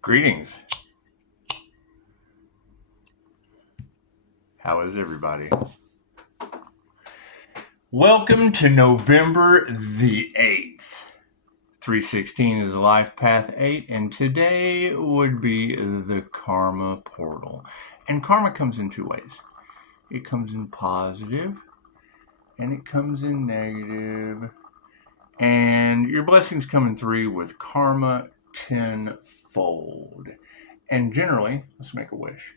Greetings. How is everybody? Welcome to November the 8th. 316 is Life Path 8, and today would be the Karma Portal. And karma comes in two ways. It comes in positive, and it comes in negative. And your blessings come in three with karma tenfold. And generally, let's make a wish.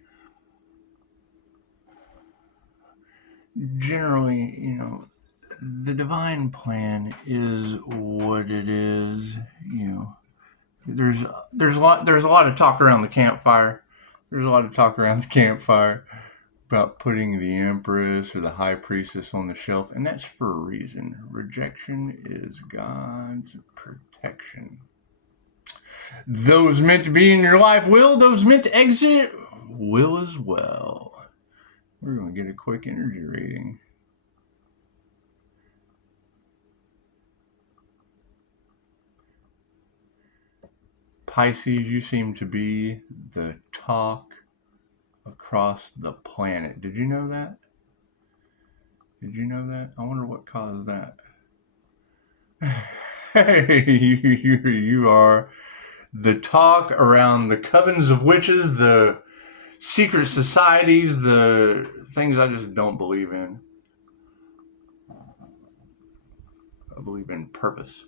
Generally, the divine plan is what it is. There's a lot of talk around the campfire. There's a lot of talk around the campfire about putting the Empress or the High Priestess on the shelf, and that's for a reason. Rejection is God's protection. Those meant to be in your life will, those meant to exit will as well. We're going to get a quick energy reading. Pisces, you seem to be the talk across the planet. Did you know that? I wonder what caused that. Hey, you are the talk around the covens of witches, the secret societies, the things I just don't believe in. I believe in purpose.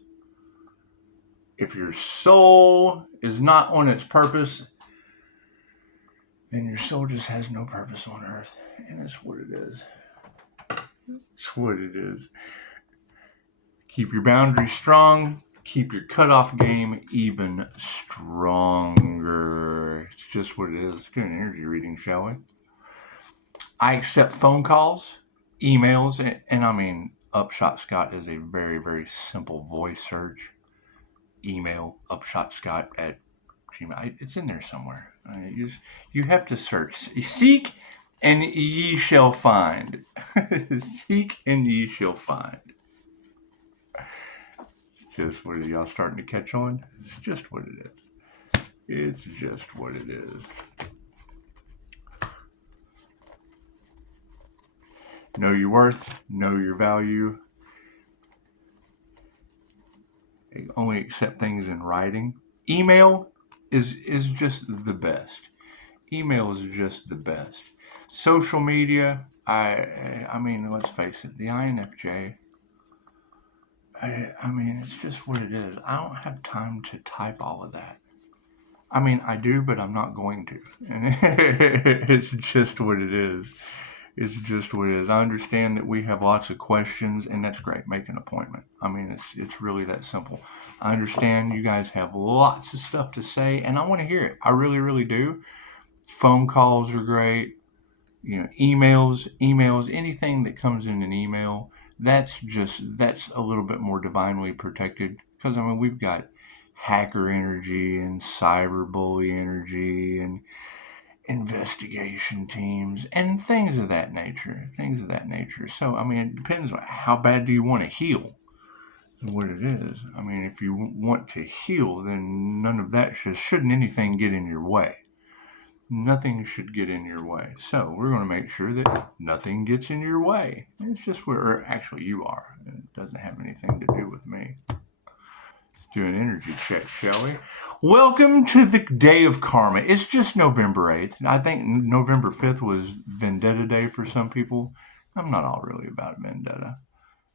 If your soul is not on its purpose, then your soul just has no purpose on earth. And that's what it is. It's what it is. Keep your boundaries strong. Keep your cutoff game even stronger. It's just what it is. Let's get an energy reading, shall we? I accept phone calls, emails, and I mean, Upshotscott is a very, very simple voice search. Email Upshotscott at Gmail. It's in there somewhere. You have to search. Seek and ye shall find. Seek and ye shall find. It's just what it is. Y'all starting to catch on? It's just what it is. It's just what it is. Know your worth. Know your value. Only accept things in writing. Email is just the best. Email is just the best. Social media, I mean, let's face it, the INFJ, I mean, it's just what it is. I don't have time to type all of that. I mean, I do, but I'm not going to. And it's just what it is. It's just what it is. I understand that we have lots of questions, and that's great. Make an appointment. I mean, it's really that simple. I understand you guys have lots of stuff to say, and I want to hear it. I really, really do. Phone calls are great. Emails, anything that comes in an email, that's a little bit more divinely protected. Because, I mean, we've got hacker energy and cyberbully energy and investigation teams and things of that nature. So, I mean, it depends on how bad do you want to heal. What it is. I mean, if you want to heal, then none of that shouldn't anything get in your way. Nothing should get in your way. So we're going to make sure that nothing gets in your way. It's just where actually you are. It doesn't have anything to do with me. Let's do an energy check, shall we? Welcome to the day of karma. It's just November 8th. I think November 5th was Vendetta Day for some people. I'm not all really about vendetta.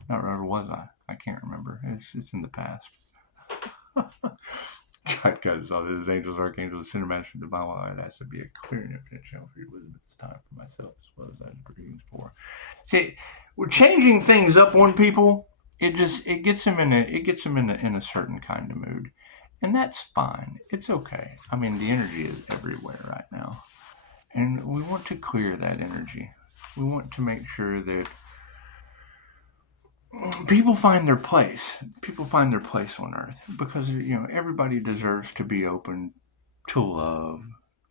Not really, was I? I can't remember. It's in the past. God saw that his angels, archangels, center master, divine light has to be a clear and infinite channel for your wisdom at this time for myself as well as I greetings for. See, we're changing things up on people. It gets them in a certain kind of mood, and that's fine. It's okay. I mean, the energy is everywhere right now, and we want to clear that energy. We want to make sure that people find their place. People find their place on earth because, everybody deserves to be open to love.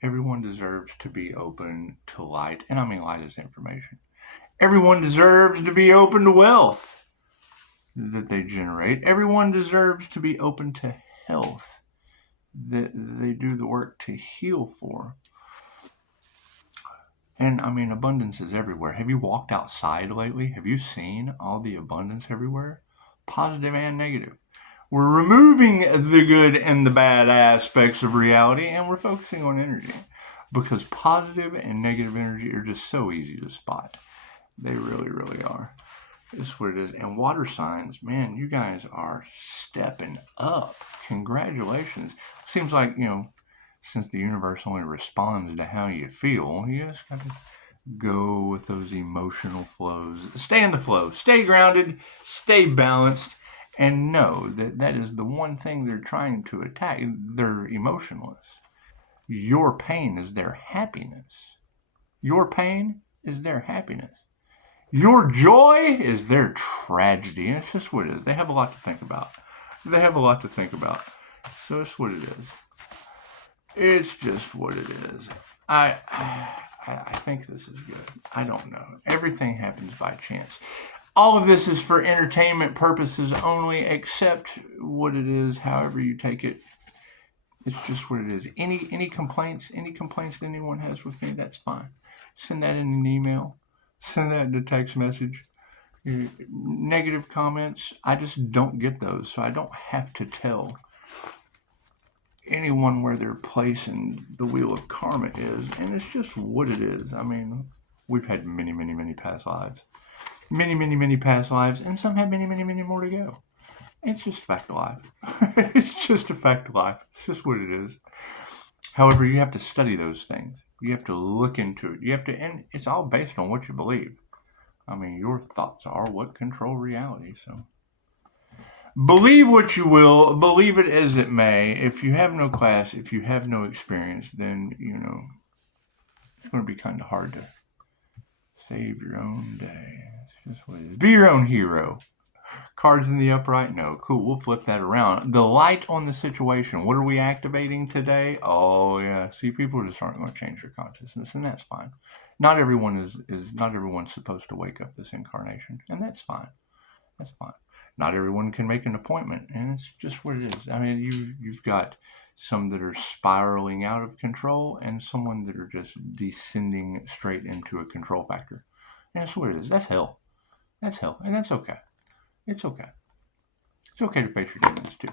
Everyone deserves to be open to light. And I mean, light is information. Everyone deserves to be open to wealth that they generate. Everyone deserves to be open to health that they do the work to heal for. And I mean, abundance is everywhere. Have you walked outside lately? Have you seen all the abundance everywhere? Positive and negative. We're removing the good and the bad aspects of reality, and we're focusing on energy, because positive and negative energy are just so easy to spot. They really, really are. It's what it is. And water signs, man, you guys are stepping up. Congratulations. Seems like, since the universe only responds to how you feel, you just got to go with those emotional flows. Stay in the flow. Stay grounded. Stay balanced. And know that that is the one thing they're trying to attack. They're emotionless. Your pain is their happiness. Your pain is their happiness. Your joy is their tragedy. And it's just what it is. They have a lot to think about. So it's what it is. It's just what it is. I think this is good. I don't know. Everything happens by chance. All of this is for entertainment purposes only, except what it is, however you take it. It's just what it is. Any complaints that anyone has with me, that's fine. Send that in an email. Send that in a text message. Negative comments, I just don't get those, so I don't have to tell anyone where their place in the wheel of karma is, and it's just what it is. I mean, we've had many, many, many past lives. Many, many, many past lives, and some have many, many, many more to go. It's just a fact of life. It's just a fact of life. It's just what it is. However, you have to study those things. You have to look into it. And it's all based on what you believe. I mean, your thoughts are what control reality, so. Believe what you will, believe it as it may. If you have no class, if you have no experience, then, it's going to be kind of hard to save your own day. It's just what it is. Be your own hero. Cards in the upright? No. Cool. We'll flip that around. The light on the situation. What are we activating today? Oh, yeah. See, people just aren't going to change their consciousness, and that's fine. Not everyone is not everyone's supposed to wake up this incarnation, and that's fine. That's fine. Not everyone can make an appointment, and it's just what it is. I mean, you've got some that are spiraling out of control, and someone that are just descending straight into a control factor. And that's what it is. That's hell. That's hell, and that's okay. It's okay. It's okay to face your demons too.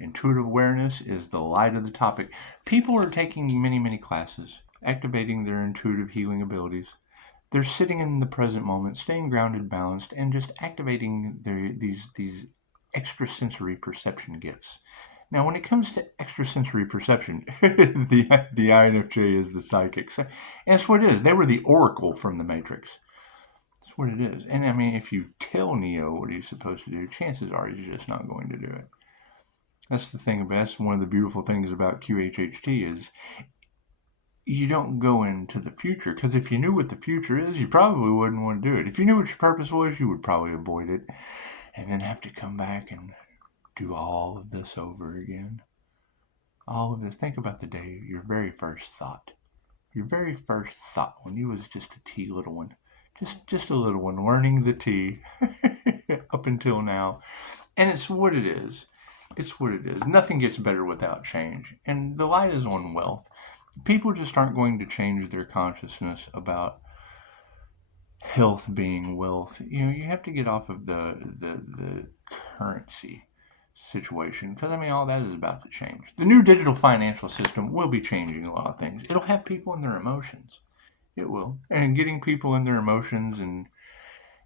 Intuitive awareness is the light of the topic. People are taking many, many classes, activating their intuitive healing abilities. They're sitting in the present moment, staying grounded, balanced, and just activating these extrasensory perception gifts. Now, when it comes to extrasensory perception, the INFJ is the psychic. And that's what it is. They were the oracle from the Matrix. That's what it is. And I mean, if you tell Neo what he's supposed to do, chances are he's just not going to do it. That's the thing about, that's one of the beautiful things about QHHT is you don't go into the future, because if you knew what the future is, you probably wouldn't want to do it. If you knew what your purpose was, you would probably avoid it and then have to come back and do all of this over again. All of this. Think about the day, your very first thought. Your very first thought when you was just a tea little one. Just a little one learning the tea up until now. And it's what it is. It's what it is. Nothing gets better without change. And the light is on wealth. People just aren't going to change their consciousness about health being wealth. You have to get off of the currency situation, because I mean, all that is about to change. The new digital financial system will be changing a lot of things. It'll have people in their emotions. It will. And getting people in their emotions and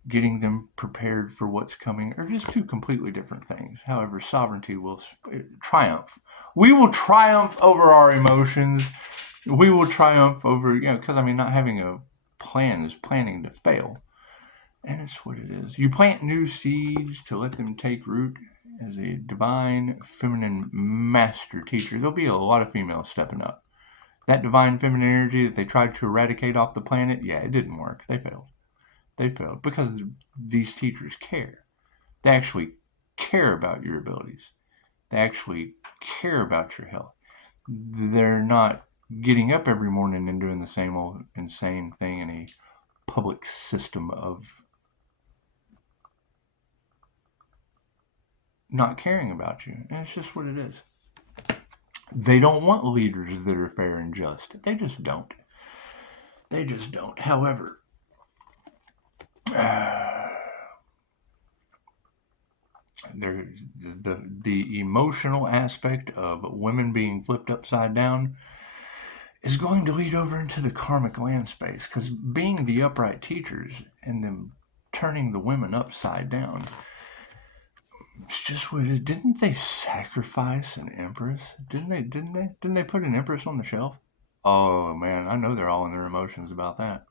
getting them prepared for what's coming are just two completely different things. However, sovereignty will triumph. We will triumph over our emotions. We will triumph over, because I mean, not having a plan is planning to fail. And it's what it is. You plant new seeds to let them take root. As a divine feminine master teacher, there'll be a lot of females stepping up. That divine feminine energy that they tried to eradicate off the planet, it didn't work. They failed because these teachers care. They actually care about your abilities. They actually care about your health. They're not getting up every morning and doing the same old insane thing in a public system of not caring about you. And it's just what it is. They don't want leaders that are fair and just. They just don't. They just don't. However, the emotional aspect of women being flipped upside down is going to lead over into the karmic land space, because being the upright teachers and them turning the women upside down, it's just what it is. Didn't they sacrifice an empress? Didn't they put an empress on the shelf? Oh man, I know they're all in their emotions about that.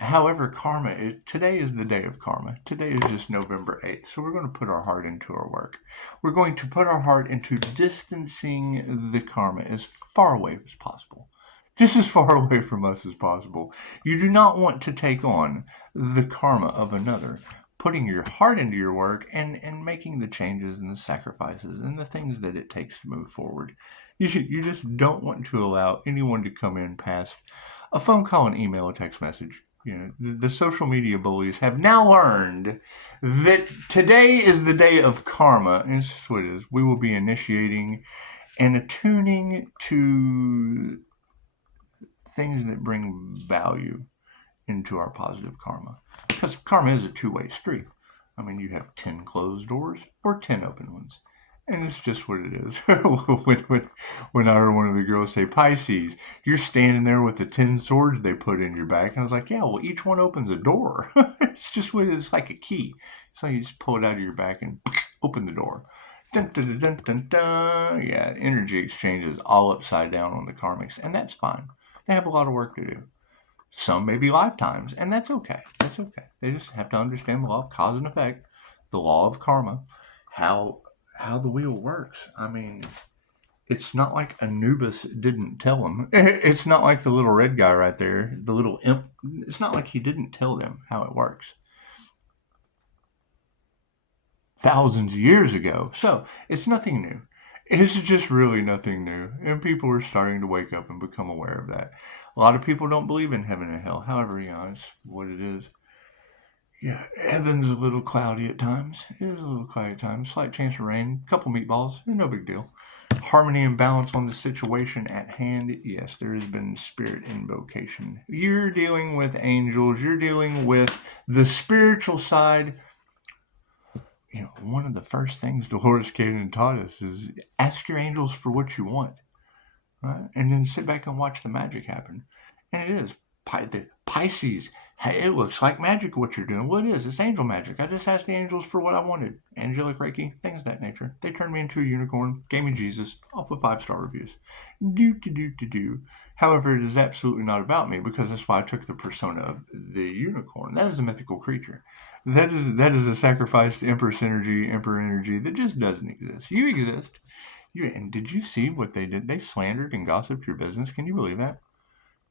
However, karma, today is the day of karma. Today is just November 8th. So we're going to put our heart into our work. We're going to put our heart into distancing the karma as far away as possible. Just as far away from us as possible. You do not want to take on the karma of another. Putting your heart into your work and making the changes and the sacrifices and the things that it takes to move forward. You just don't want to allow anyone to come in past a phone call, an email, a text message. The social media bullies have now learned that today is the day of karma. And it's just what it is. We will be initiating and attuning to things that bring value into our positive karma. Because karma is a two-way street. I mean, you have 10 closed doors or 10 open ones. And it's just what it is. when I heard one of the girls say, Pisces, you're standing there with the 10 swords they put in your back. And I was like, yeah, well, each one opens a door. It's just what it is. It's like a key. So you just pull it out of your back and open the door. Dun, dun, dun, dun, dun, dun. Yeah, energy exchange is all upside down on the karmics. And that's fine. They have a lot of work to do. Some may be lifetimes, and that's okay. That's okay. They just have to understand the law of cause and effect, the law of karma, how the wheel works. I mean, it's not like Anubis didn't tell them. It's not like the little red guy right there, the little imp. It's not like he didn't tell them how it works thousands of years ago. So it's nothing new. It's just really nothing new. And people are starting to wake up and become aware of that. A lot of people don't believe in heaven and hell. However, it's what it is. Yeah, heaven's a little cloudy at times. It is a little cloudy at times. Slight chance of rain. Couple meatballs. No big deal. Harmony and balance on the situation at hand. Yes, there has been spirit invocation. You're dealing with angels. You're dealing with the spiritual side. One of the first things Dolores Cannon taught us is ask your angels for what you want, right? And then sit back and watch the magic happen. And it is. The Pisces, it looks like magic what you're doing. Well, it is. It's angel magic. I just asked the angels for what I wanted. Angelic Reiki, things of that nature. They turned me into a unicorn, gave me Jesus, off with 5-star reviews. Do. However, it is absolutely not about me, because that's why I took the persona of the unicorn. That is a mythical creature. That is a sacrificed emperor energy that just doesn't exist. You exist. And did you see what they did? They slandered and gossiped your business. Can you believe that?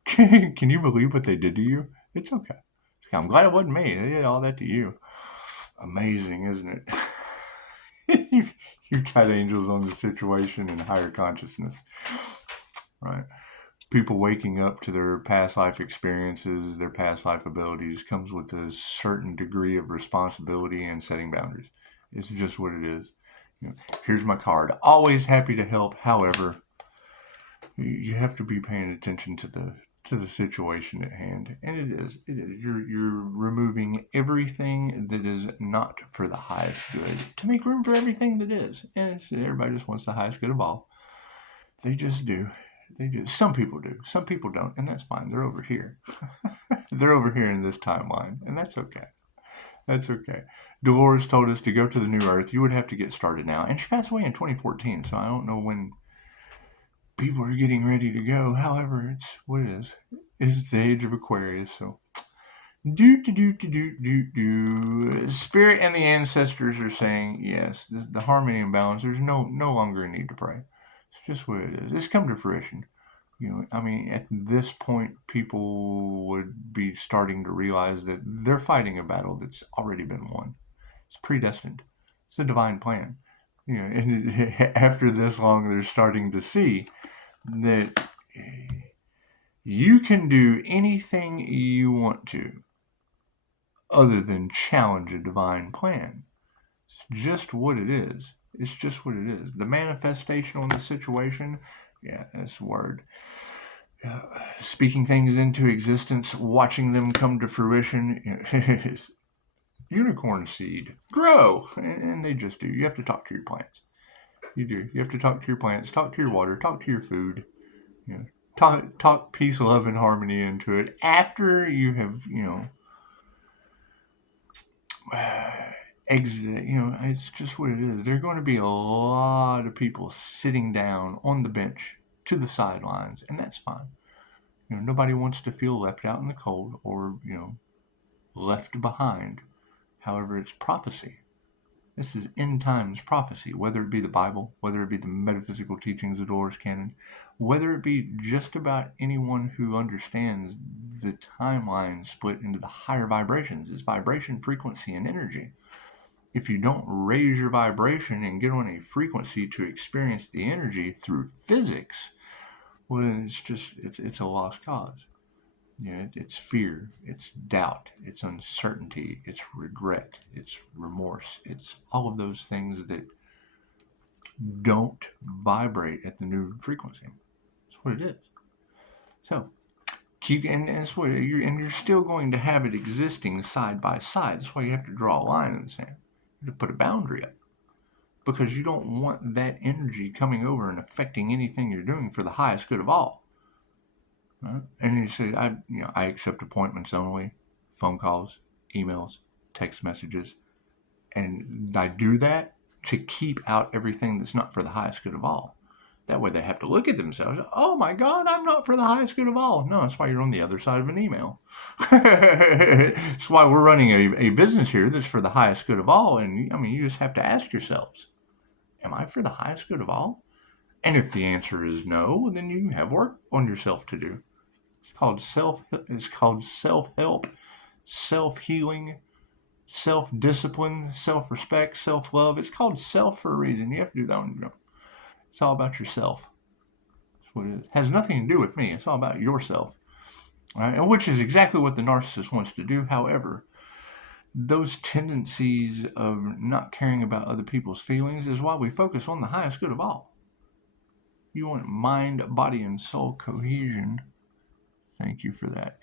Can you believe what they did to you? It's okay. I'm glad it wasn't me. They did all that to you. Amazing, isn't it? You've got angels on the situation and higher consciousness, right? People waking up to their past life experiences, their past life abilities, comes with a certain degree of responsibility and setting boundaries. It's just what it is. Here's my card. Always happy to help. However, you have to be paying attention to the situation at hand, and it is. You're removing everything that is not for the highest good to make room for everything that is. And everybody just wants the highest good of all. They just do. Some people do. Some people don't, and that's fine. They're over here. They're over here in this timeline, and that's okay. That's okay. Dolores told us to go to the new earth. You would have to get started now, and she passed away in 2014. So I don't know when people are getting ready to go. However, it's what it is. It's the age of Aquarius. So do. Spirit and the ancestors are saying yes. The harmony and balance. There's no longer a need to pray. It's just what it is. It's come to fruition. I mean, at this point, people would be starting to realize that they're fighting a battle that's already been won. It's predestined. It's a divine plan. And after this long, they're starting to see that you can do anything you want to other than challenge a divine plan. It's just what it is. It's just what it is. The manifestation on the situation, yeah, that's the word. Speaking things into existence, watching them come to fruition, is unicorn seed. Grow! And they just do. You have to talk to your plants. You do. You have to talk to your plants, talk to your water, talk to your food. You know, talk peace, love, and harmony into it after you have, exited. It's just what it is. There are going to be a lot of people sitting down on the bench to the sidelines, and that's fine. Nobody wants to feel left out in the cold or, left behind. However, it's prophecy. This is end times prophecy, whether it be the Bible, whether it be the metaphysical teachings of Dolores Cannon, whether it be just about anyone who understands the timeline split into the higher vibrations. It's vibration, frequency, and energy. If you don't raise your vibration and get on a frequency to experience the energy through physics, well, then it's a lost cause. It's fear, it's doubt, it's uncertainty, it's regret, it's remorse. It's all of those things that don't vibrate at the new frequency. That's what it is. So and that's what you're still going to have it existing side by side. That's why you have to draw a line in the sand. You have to put a boundary up. Because you don't want that energy coming over and affecting anything you're doing for the highest good of all. Right? And you say, I accept appointments only, phone calls, emails, text messages, and I do that to keep out everything that's not for the highest good of all. That way they have to look at themselves. Oh my God, I'm not for the highest good of all. No, that's why you're on the other side of an email. That's why we're running a business here that's for the highest good of all. And you just have to ask yourselves, am I for the highest good of all? And if the answer is no, then you have work on yourself to do. It's called self-help, self-healing, self-discipline, self-respect, self-love. It's called self for a reason. You have to do that on your own. It's all about yourself. That's what it is. It has nothing to do with me. It's all about yourself. Right? And which is exactly what the narcissist wants to do. However, those tendencies of not caring about other people's feelings is why we focus on the highest good of all. You want mind, body, and soul cohesion. Thank you for that.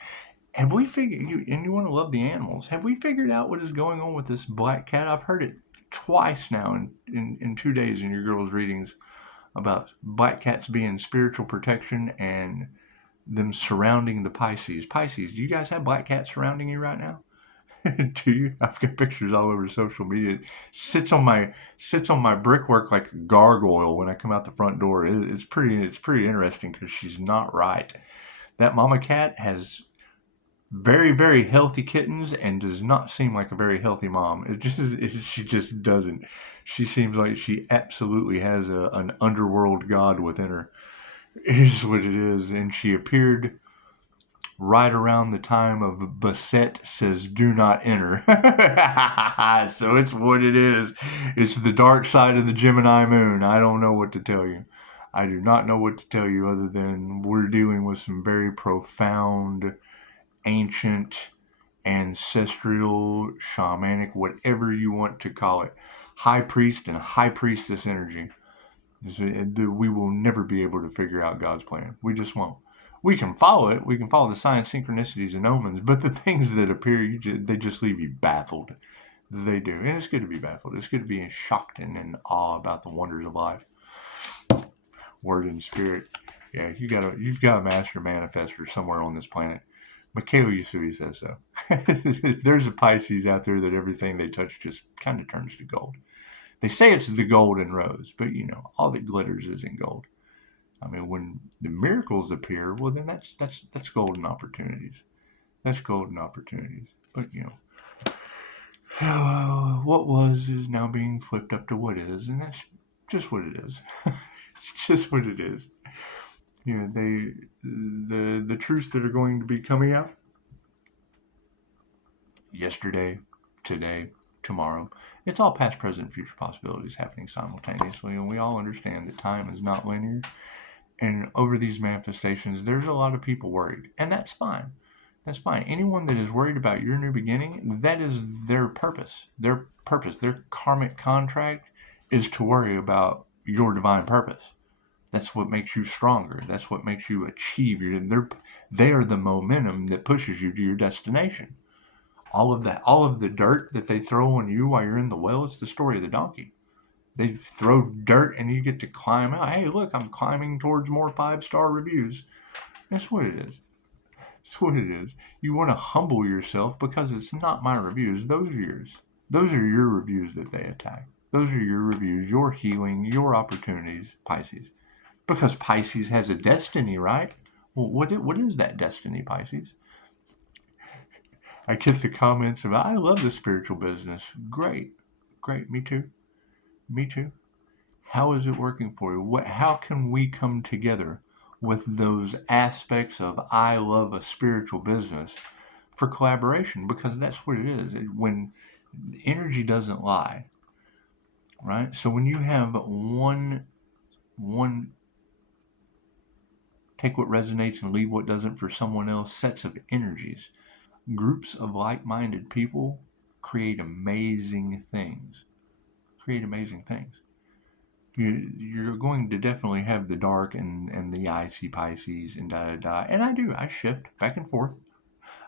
Have we figured, you want to love the animals, have we figured out what is going on with this black cat? I've heard it twice now in 2 days in your girls' readings about black cats being spiritual protection and them surrounding the Pisces. Pisces, do you guys have black cats surrounding you right now? Do you? I've got pictures all over social media. It sits on my brickwork like a gargoyle when I come out the front door. It's pretty interesting because she's not right. That mama cat has very, very healthy kittens and does not seem like a very healthy mom. She just doesn't. She seems like she absolutely has an underworld god within her. It is what it is. And she appeared right around the time of Basset says do not enter. So it's what it is. It's the dark side of the Gemini moon. I don't know what to tell you. I do not know what to tell you other than we're dealing with some very profound, ancient, ancestral, shamanic, whatever you want to call it, high priest and high priestess energy. We will never be able to figure out God's plan. We just won't. We can follow it. We can follow the signs, synchronicities, and omens, but the things that appear, they just leave you baffled. They do. And it's good to be baffled. It's good to be shocked and in awe about the wonders of life. Word and spirit. Yeah, you've got a master manifester somewhere on this planet. Mikhail Yusui says so. There's a Pisces out there that everything they touch just kind of turns to gold. They say it's the golden rose, but all that glitters isn't gold. I mean, when the miracles appear, well, then that's golden opportunities. That's golden opportunities. But what was is now being flipped up to what is, and that's just what it is. It's just what it is. The truths that are going to be coming out yesterday, today, tomorrow. It's all past, present, future possibilities happening simultaneously, and we all understand that time is not linear. And over these manifestations, there's a lot of people worried, and that's fine. That's fine. Anyone that is worried about your new beginning, that is their purpose. Their karmic contract is to worry about your divine purpose. That's what makes you stronger. That's what makes you achieve they are the momentum that pushes you to your destination. All of the dirt that they throw on you while you're in the well, it's the story of the donkey. They throw dirt and you get to climb out. Hey, look, I'm climbing towards more 5-star reviews. That's what it is. That's what it is. You want to humble yourself because it's not my reviews. Those are yours. Those are your reviews that they attack. Those are your reviews, your healing, your opportunities, Pisces. Because Pisces has a destiny, right? Well, what is that destiny, Pisces? I get the comments about, I love the spiritual business. Great. Great. Me too. Me too. How is it working for you? How can we come together with those aspects of I love a spiritual business for collaboration? Because that's what it is. When energy doesn't lie, right? So when you have one take what resonates and leave what doesn't for someone else, sets of energies, groups of like-minded people create amazing things. Create amazing things. You're going to definitely have the dark and the I see Pisces and da da da. And I do. I shift back and forth.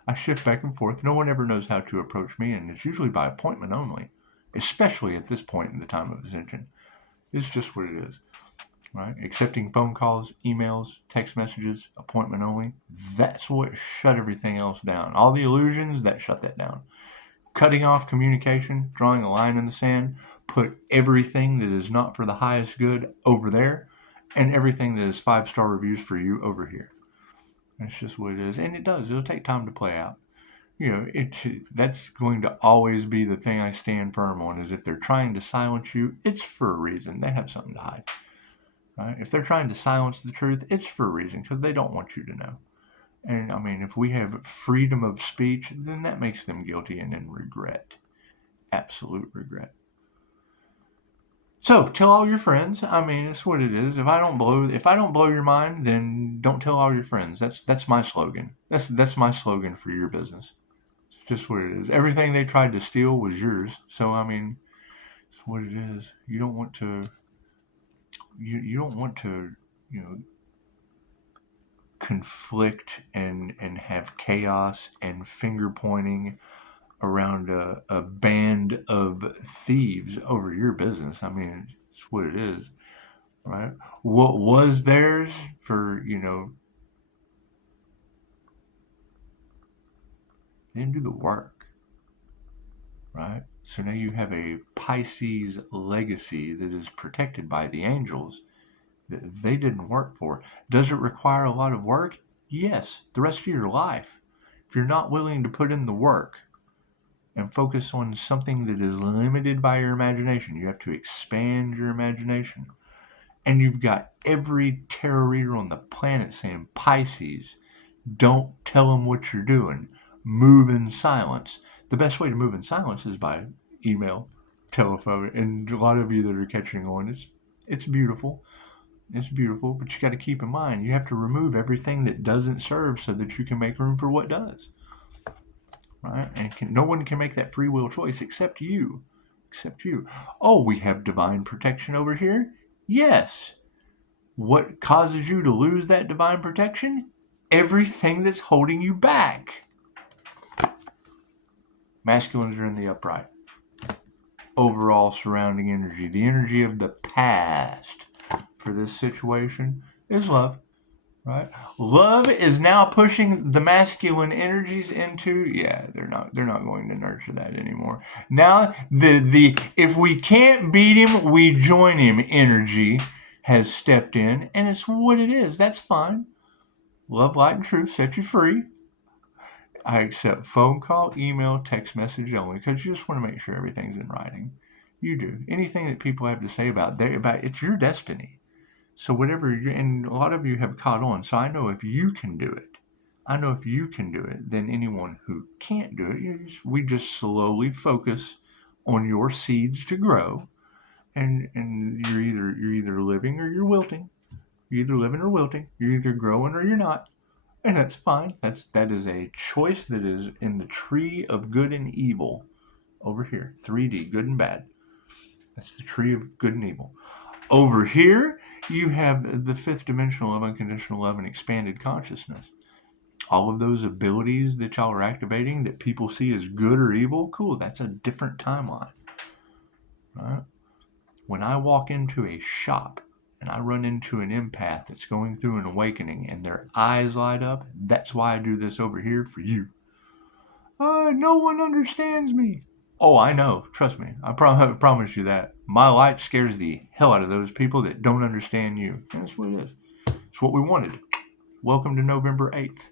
I shift back and forth. No one ever knows how to approach me, and it's usually by appointment only, especially at this point in the time of ascension. It's just what it is, right? Accepting phone calls, emails, text messages, appointment only. That's what shut everything else down. All the illusions, that shut that down. Cutting off communication, drawing a line in the sand, put everything that is not for the highest good over there, and everything that is 5-star reviews for you over here. That's just what it is. And it does. It'll take time to play out. That's going to always be the thing I stand firm on, is if they're trying to silence you, it's for a reason. They have something to hide. Right? If they're trying to silence the truth, it's for a reason, because they don't want you to know. And I mean, if we have freedom of speech, then that makes them guilty and in regret. Absolute regret. So tell all your friends. I mean, it's what it is. If I don't blow your mind, then don't tell all your friends. That's my slogan. That's my slogan for your business. It's just what it is. Everything they tried to steal was yours. So I mean, it's what it is. You don't want to. You don't want to. You know, conflict and have chaos and finger pointing around a band of thieves over your business. I mean, it's what it is, right? What was theirs for, they didn't do the work, right? So now you have a Pisces legacy that is protected by the angels that they didn't work for. Does it require a lot of work? Yes, the rest of your life. If you're not willing to put in the work and focus on something that is limited by your imagination, you have to expand your imagination. And you've got every tarot reader on the planet saying, Pisces, don't tell them what you're doing. Move in silence. The best way to move in silence is by email, telephone, and a lot of you that are catching on, it's beautiful. It's beautiful, but you got to keep in mind, you have to remove everything that doesn't serve so that you can make room for what does. Right? And no one can make that free will choice except you. Except you. Oh, we have divine protection over here? Yes. What causes you to lose that divine protection? Everything that's holding you back. Masculines are in the upright. Overall surrounding energy, the energy of the past for this situation is love. Right? Love is now pushing the masculine energies into, they're not going to nurture that anymore. Now the if we can't beat him, we join him energy has stepped in, and it's what it is. That's fine. Love, light, and truth set you free. I accept phone call, email, text message only, because you just want to make sure everything's in writing. You do. Anything that people have to say about it's your destiny. So whatever and a lot of you have caught on. So I know if you can do it, then anyone who can't do it, we just slowly focus on your seeds to grow, and you're either living or you're wilting. You're either living or wilting. You're either growing or you're not, and that's fine. That is a choice that is in the tree of good and evil over here. 3D, good and bad. That's the tree of good and evil. Over here, you have the fifth dimensional of unconditional love and expanded consciousness. All of those abilities that y'all are activating that people see as good or evil, cool, that's a different timeline. Right? When I walk into a shop and I run into an empath that's going through an awakening and their eyes light up, that's why I do this over here for you. No one understands me. Oh, I know. Trust me. I promise you that. My light scares the hell out of those people that don't understand you. That's what it is. It's what we wanted. Welcome to November 8th.